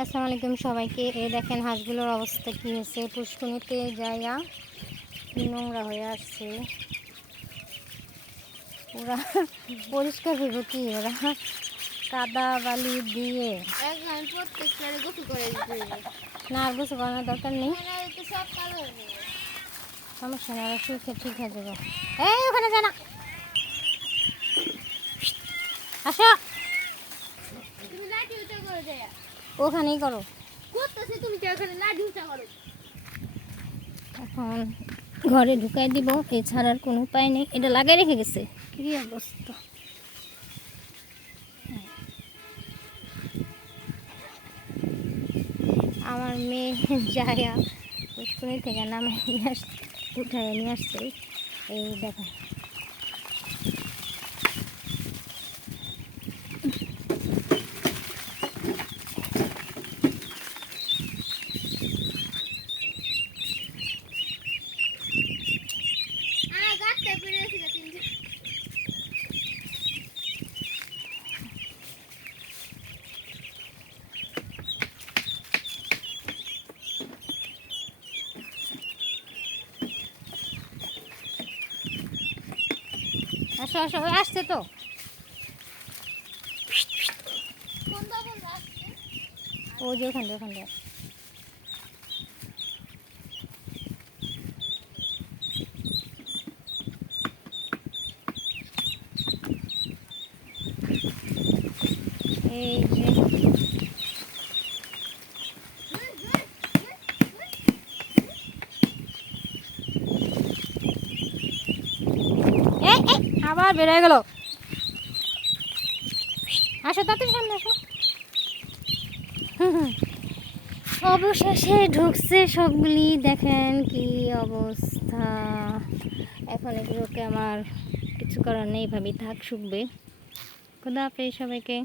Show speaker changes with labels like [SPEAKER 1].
[SPEAKER 1] আসসালামু আলাইকুম সবাইকে এ দেখেন হাঁসগুলোর অবস্থা কি হয়েছে পুষ্কুনিতে যাইয়া নোংরা হয়ে আসছে ওরা পরিষ্কার হইব কি ওরা কাদা বালি দিয়ে। না, আর কিছু করানোর দরকার নেই। সমস্যা নেই ওরা সুখে ঠিক হয়ে যাবে এই, ওখানে যা না আসো
[SPEAKER 2] তুমি করে।
[SPEAKER 1] ওখানেই করো।
[SPEAKER 2] তুমি?
[SPEAKER 1] এখন ঘরে ঢুকাই দিব এছাড়ার কোনো উপায় নেই। এটা লাগাই রেখে গেছে। কি অবস্থা? আমার মেয়ে যায়া পুষ্করি থেকে নামাই নিয়ে আস উঠায় নিয়ে আসছে। এই দেখো। আসো আসো ওই আসছে তো? ও যে ওখান ওখান এই এই আবার বেরোয় গেল। আসো, তাড়াতাড়ি সামনে আসো। অবশেষে ঢুকছে সবগুলি, দেখেন কি অবস্থা। এখন এগুলোকে আমার কিছু করার নেই, ভাবি, থাক, শুকবে। খুদা হাফেজ সবাইকে।